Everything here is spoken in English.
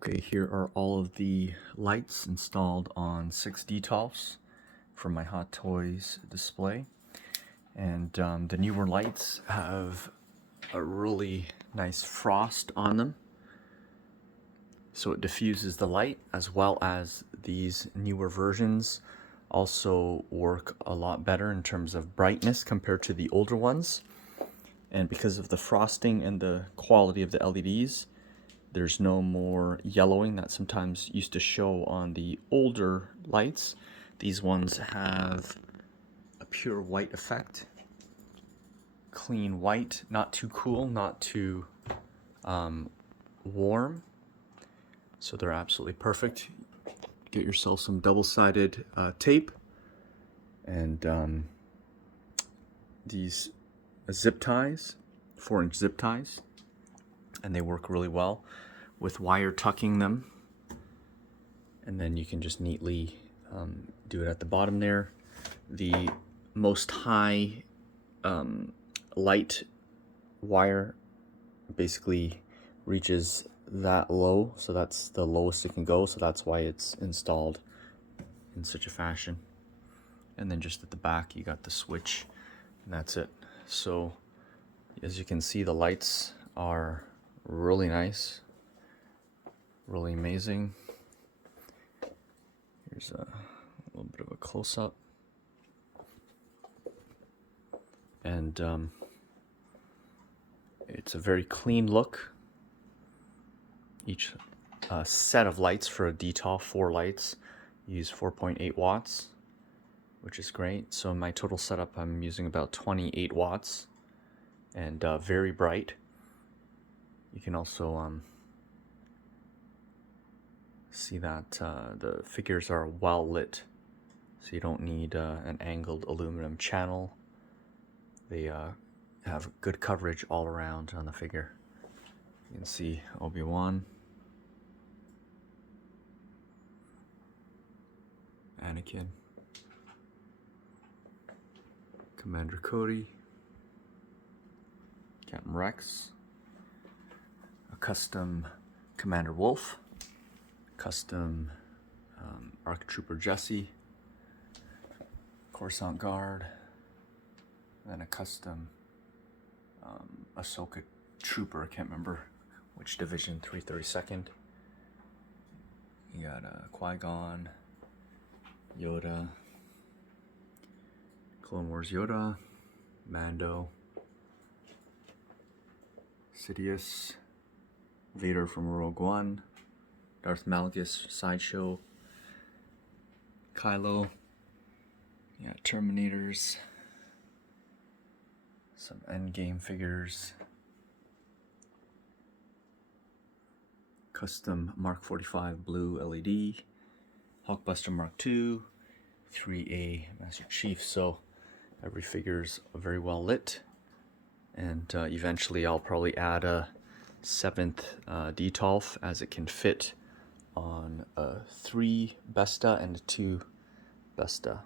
Okay, here are all of the lights installed on 6 detolfs for my Hot Toys display. And the newer lights have a really nice frost on them, so it diffuses the light, as well as these newer versions also work a lot better in terms of brightness compared to the older ones. And because of the frosting and the quality of the LEDs, there's no more yellowing that sometimes used to show on the older lights. These ones have a pure white effect. Clean white, not too cool, not too warm. So they're absolutely perfect. Get yourself some double-sided tape and these zip ties, 4-inch zip ties, and they work really well with wire tucking them. And then you can just neatly do it at the bottom there. The most high light wire basically reaches that low, so that's the lowest it can go, so that's why it's installed in such a fashion. And then just at the back you got the switch, and that's it. So as you can see, the lights are really nice, really amazing. Here's a little bit of a close-up, and it's a very clean look. Each set of lights for a detolf, 4 lights, use 4.8 watts, which is great. So in my total setup, I'm using about 28 watts, and very bright. You can also see that the figures are well lit, so you don't need an angled aluminum channel. They have good coverage all around on the figure. You can see Obi-Wan, Anakin, Commander Cody, Captain Rex, a custom Commander Wolf, custom ARC Trooper Jesse, Coruscant Guard, and then a custom Ahsoka Trooper. I can't remember which division, 332nd. You got Qui-Gon, Yoda, Clone Wars Yoda, Mando, Sidious, Vader from Rogue One, Darth Malgus Sideshow, Kylo, yeah, Terminators, some Endgame figures, custom Mark 45 blue LED, Hulkbuster Mark II, 3A Master Chief. So every figure's very well lit, and eventually I'll probably add a 7th detolf, as it can fit on a 3 Besta and a 2 Besta.